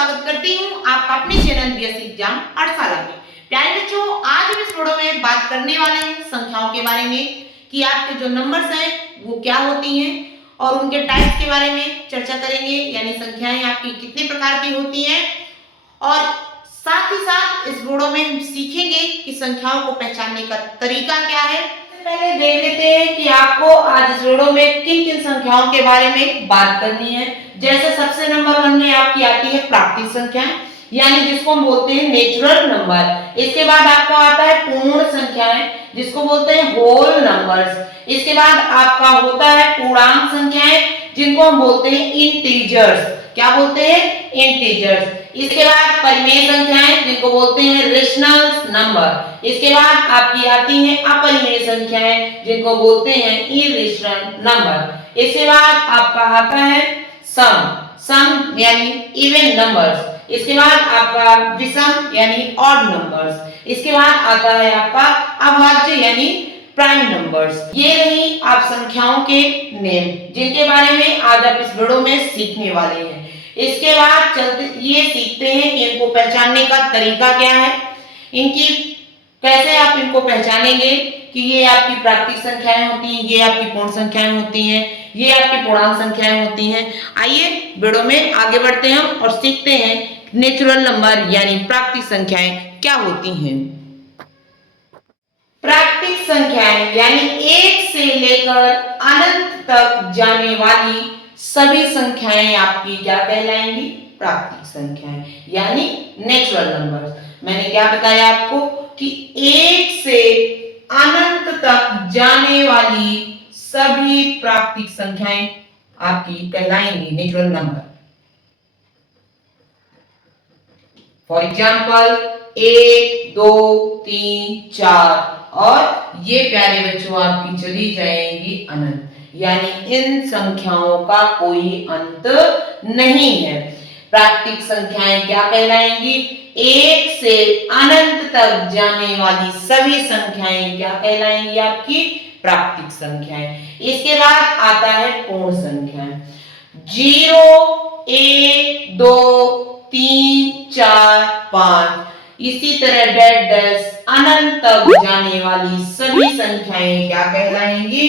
स्वागत करती हूँ आपका अपने चैनल बीएससी एग्जाम पाठशाला में। प्यारे बच्चों, आज हम इस वीडियो में बात करने वाले हैं संख्याओं के बारे में कि आपके जो नंबर्स हैं वो क्या होती हैं और उनके टाइप्स के बारे में चर्चा करेंगे, यानी संख्याएं आपकी कितने प्रकार की होती हैं। और साथ ही साथ इस वीडियो में हम सीखेंगे कि संख्याओं को पहचानने का तरीका क्या है। पहले देख लेते हैं कि आपको आज इस वीडियो में किन किन संख्याओं के बारे में बात करनी है। जैसे सबसे नंबर 1 में आपकी आती है प्राकृतिक संख्याएं, यानी जिसको हम बोलते हैं नेचुरल नंबर। इसके बाद आपका आता है पूर्ण संख्याएं, जिसको बोलते हैं होल नंबर्स। इसके बाद आपका होता है पूर्णांक संख्याएं, जिनको हम बोलते हैं इंटीजर्स। क्या बोलते हैं? इंटीजर्स। इसके बाद परिमेय संख्याएं, जिनको बोलते हैं रेशनल नंबर। इसके बाद आपकी आती हैं अपरिमेय संख्याएं, जिनको बोलते हैं इरेशनल नंबर। इसके बाद आपका आता है सम यानी इवन नंबर्स। इसके बाद आपका विषम यानी ऑड नंबर्स। इसके बाद आता है आपका अभाज्य यानी प्राइम नंबर्स। ये रही आप संख्याओं के नेम, जिनके बारे में आज आप इस वीडियो में सीखने वाले हैं। इसके बाद चलते ये सीखते हैं कि इनको पहचानने का तरीका क्या है, इनकी कैसे आप इनको पहचानेंगे कि ये आपकी प्राकृतिक संख्याएं होती हैं, ये आपकी पूर्ण संख्याएं होती हैं, ये आपकी पूर्णांक संख्याएं होती हैं। आइए वीडियो में आगे बढ़ते हैं और सीखते हैं नेचुरल नंबर यानी प्राकृतिक संख्याएं क्या होती हैं। प्राकृतिक संख्याएं यानी 1 से लेकर अनंत तक जाने वाली सभी संख्याएं आपकी क्या कहलाएंगी? प्राकृतिक संख्याएं यानी नेचुरल नंबर्स। मैंने क्या बताया आपको कि 1 से अनंत तक जाने वाली सभी प्राकृतिक संख्याएं आपकी कहलाएंगी नेचुरल नंबर। फॉर एग्जाम्पल 1, 2, 3, 4 और ये प्यारे बच्चों आपकी चली जाएंगी अनंत, यानी इन संख्याओं का कोई अंत नहीं है। प्राकृतिक संख्याएं क्या कहलाएंगी? 1 से अनंत तक जाने वाली सभी संख्याएं क्या कहलाएंगी? आपकी प्राकृतिक संख्याएं। इसके बाद आता है पूर्ण संख्याएं। 0, 1, 2, 3, 4, 5 इसी तरह डैश अनंत तक जाने वाली सभी संख्याएं क्या कहलाएंगी?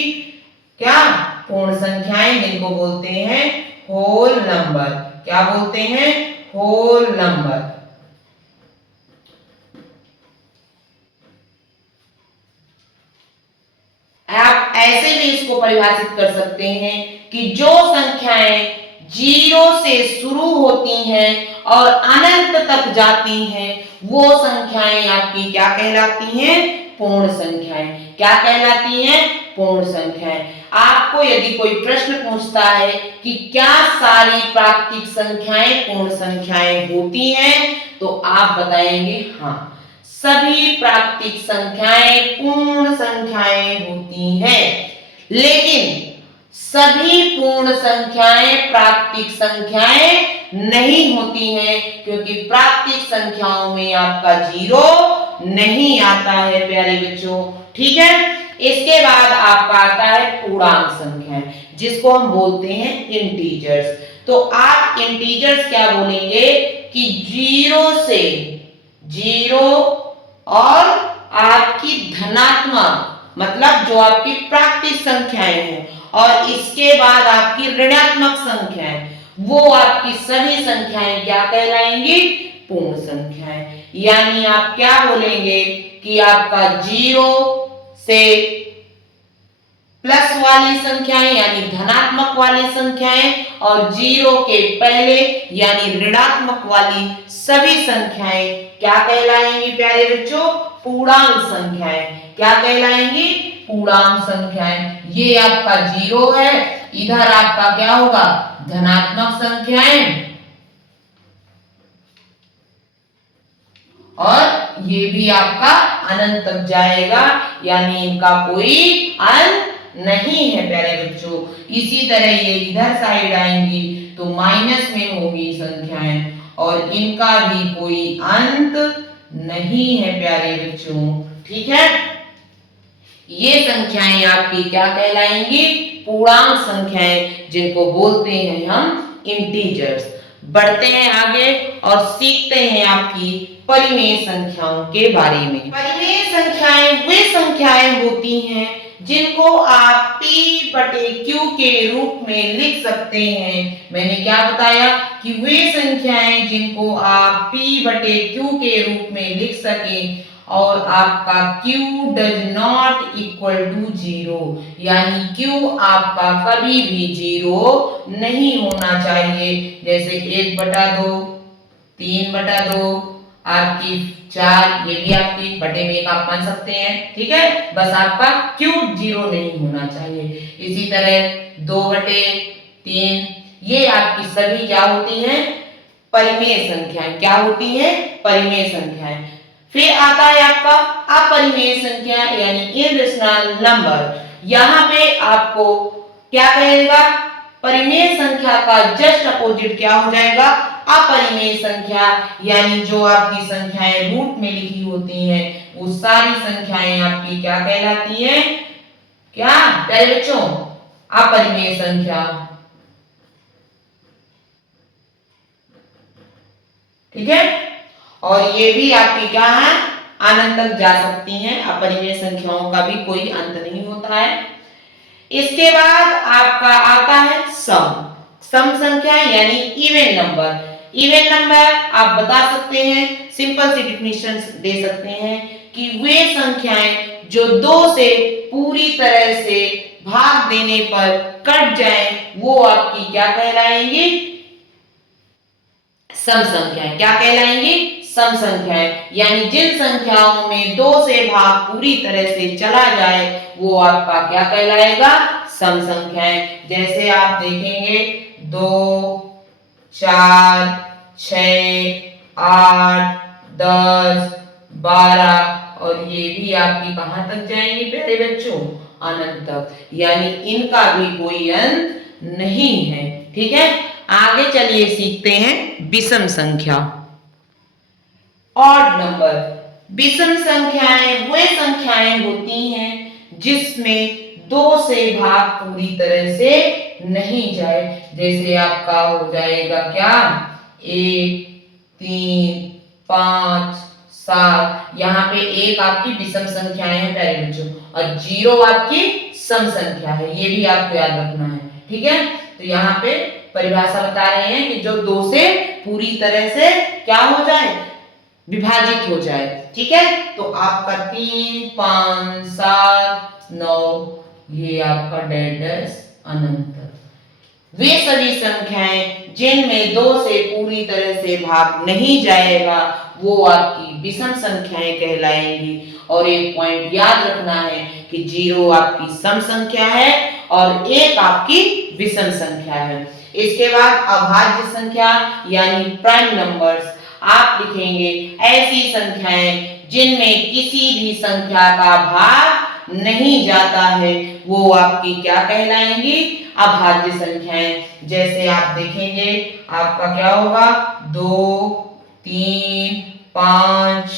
क्या? पूर्ण संख्याएं, जिनको बोलते हैं होल नंबर। क्या बोलते हैं? Whole number. आप ऐसे भी इसको परिभाषित कर सकते हैं कि जो संख्याएं 0 से शुरू होती हैं और अनंत तक जाती हैं वो संख्याएं आपकी क्या कहलाती हैं? पूर्ण संख्याएं। क्या कहलाती हैं? पूर्ण संख्याएं। आपको यदि कोई प्रश्न पूछता है कि क्या सारी प्राकृतिक संख्याएं पूर्ण संख्याएं होती हैं, तो आप बताएंगे हाँ, सभी प्राकृतिक संख्याएं पूर्ण संख्याएं होती हैं। लेकिन सभी पूर्ण संख्याएं प्राकृतिक संख्याएं नहीं होती हैं, क्योंकि प्राकृतिक संख्याओं में आपका 0 नहीं आता है प्यारे बच्चों। ठीक है। इसके बाद आपका आता है पूर्णांक संख्याएं, जिसको हम बोलते हैं इंटीजर्स। तो आप इंटीजर्स क्या बोलेंगे कि 0 और आपकी धनात्मक मतलब जो आपकी प्राकृतिक संख्याएं हैं और इसके बाद आपकी ऋणात्मक संख्याएं, वो आपकी सभी संख्याएं क्या कहलाएंगी? पूर्ण संख्याएं। यानी आप क्या बोलेंगे कि आपका 0 से प्लस वाली संख्याएं यानी धनात्मक वाली संख्याएं और 0 के पहले यानी ऋणात्मक वाली सभी संख्याएं क्या कहलाएंगी प्यारे बच्चों? पूर्णांक संख्याएं। क्या कहलाएंगी? पूर्णांक संख्याएं। ये आपका 0 है, इधर आपका क्या होगा? धनात्मक संख्याएं और ये भी आपका अनंत तक जाएगा, यानी इनका कोई अंत नहीं है प्यारे बच्चों। इसी तरह ये इधर साइड आएंगी तो माइनस में होगी संख्याएं और इनका भी कोई अंत नहीं है प्यारे बच्चों। ठीक है। ये संख्याएं आपकी क्या कहलाएंगी? पूर्णांक संख्याएं, जिनको बोलते हैं हम इंटीजर्स। बढ़ते हैं आगे और सीखते हैं आपकी परिमेय संख्याओं के बारे में। परिमेय संख्याएं वे संख्याएं होती हैं जिनको आप P बटे Q के रूप में लिख सकते हैं। मैंने क्या बताया कि वे संख्याएं जिनको आप P बटे Q के रूप में लिख सकें और आपका Q does not equal to 0, यानी Q आपका कभी भी 0 नहीं होना चाहिए। जैसे 1/2, 3/2, आपकी 4, ये भी आपकी बटे में 1 आप मान सकते हैं, ठीक है। बस आपका Q 0 नहीं होना चाहिए। इसी तरह 2/3, ये आपकी सभी क्या होती हैं, परिमेय संख्याएं। क्या होती हैं, परिमेय संख्याएं। फिर आता है आपका अपरिमेय संख्या यानी इरेशनल नंबर। यहाँ पे आपको क्या कहेगा, परिमेय संख्या का जस्ट अपोजिट क्या हो जाएगा, अपरिमेय संख्या, यानी जो आपकी संख्याएं रूट में लिखी होती हैं वो सारी संख्याएं आपकी क्या कहलाती हैं, क्या प्यारे बच्चों, अपरिमेय संख्या। ठीक है, और ये भी आपकी क्या है, अनंत तक जा सकती हैं। अपरिमेय संख्याओं का भी कोई अंत नहीं होता है। इसके बाद आपका आता है सम संख्या यानी इवन नंबर। इवन नंबर आप बता सकते हैं, सिंपल सी डिफिनेशन दे सकते हैं कि वे संख्याएं जो 2 से पूरी तरह से भाग देने पर कट जाएं वो आपकी क्या कहलाएंगी, सम संख्याएं। क्या कहलाएंगी, सम संख्याएं, यानी जिन संख्याओं में 2 से भाग पूरी तरह से चला जाए वो आपका क्या कहलाएगा, सम संख्याएं। जैसे आप देखेंगे 2, 4, 6, 8, 10, 12 और ये भी आपकी कहां तक जाएंगी प्यारे बच्चों, अनंत तक, यानी इनका भी कोई अंत नहीं है। ठीक है, आगे चलिए सीखते हैं विषम संख्या, ऑड नंबर। विषम संख्याएं वे संख्याएं होती हैं जिसमें 2 से भाग पूरी तरह से नहीं जाए। जैसे आपका हो जाएगा क्या, 1, 3, 5, 7, यहाँ पे 1 आपकी विषम संख्याएं हैं प्यारे बच्चों और 0 आपकी सम संख्या है, ये भी आपको याद रखना है। ठीक है, तो यहाँ पे परिभाषा बता रहे हैं कि जो 2 से पूरी तरह से क्या हो जाए, विभाजित हो जाए। ठीक है, तो आपका 3, 5, 7, 9 ये आपका डैश अनंत। वे सभी संख्याएं जिनमें 2 से पूरी तरह से भाग नहीं जाएगा वो आपकी विषम संख्याएं कहलाएंगी। और एक पॉइंट याद रखना है कि 0 आपकी सम संख्या है और 1 आपकी विषम संख्या है। इसके बाद अभाज्य संख्या यानी प्राइम नंबर्स। आप लिखेंगे ऐसी संख्याएं जिनमें किसी भी संख्या का भाग नहीं जाता है वो आपकी क्या कहलाएंगी, अभाज्य संख्याएं। जैसे आप देखेंगे आपका क्या होगा, 2, 3, 5,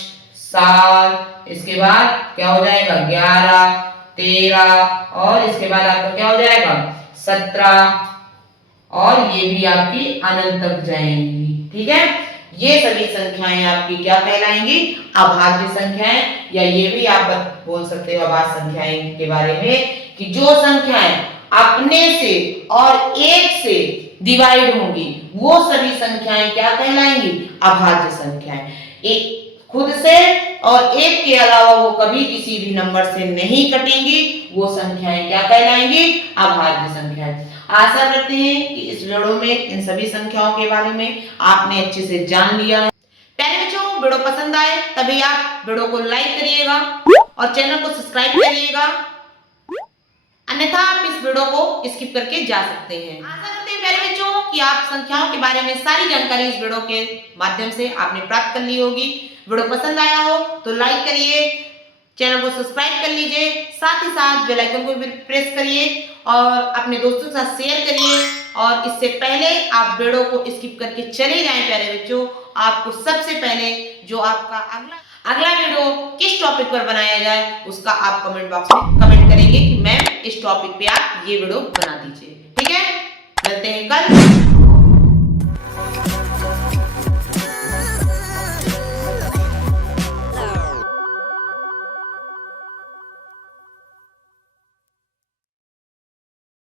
7, इसके बाद क्या हो जाएगा 11, 13 और इसके बाद आपका क्या हो जाएगा 17 और ये भी आपकी अनंत तक जाएंगी। ठीक है, ये सभी संख्याएं आपकी क्या कहलाएंगी, अभाज्य संख्याएं, या ये भी आप बोल सकते हो अभाज्य संख्याएं के बारे में कि जो संख्याएं अपने से और 1 से डिवाइड होंगी वो सभी संख्याएं क्या कहलाएंगी, अभाज्य संख्याएं। एक खुद से और 1 के अलावा वो कभी किसी भी नंबर से नहीं कटेंगी, वो संख्याएं क्या कहलाएंगी, अभाज्य संख्याएं। आशा करते हैं कि इस वीडियो में इन सभी संख्याओं के बारे में आपने अच्छे से जान लिया है। प्यारे बच्चों, वीडियो पसंद आए तभी आप वीडियो को लाइक करिएगा और चैनल को सब्सक्राइब करिएगा, अन्यथा आप इस वीडियो को स्किप करके जा सकते हैं। आशा करते हैं प्यारे बच्चों कि आप संख्याओं के बारे में सारी जानकारी इस वीडियो के माध्यम से आपने प्राप्त कर ली होगी। वीडियो पसंद आया हो तो लाइक करिए, चैनल को सब्सक्राइब कर लीजिए, साथ ही साथ बेल आइकन को भी प्रेस करिए और अपने दोस्तों के साथ शेयर करिए। और इससे पहले आप वीडियो को स्किप करके चले जाएं प्यारे बच्चों, आपको सबसे पहले जो आपका अगला वीडियो किस टॉपिक पर बनाया जाए उसका आप कमेंट बॉक्स में कमेंट करेंगे कि मैम इस टॉपिक पे आप ये वीडियो बना दीजिए। ठीक है, मिलते हैं कल।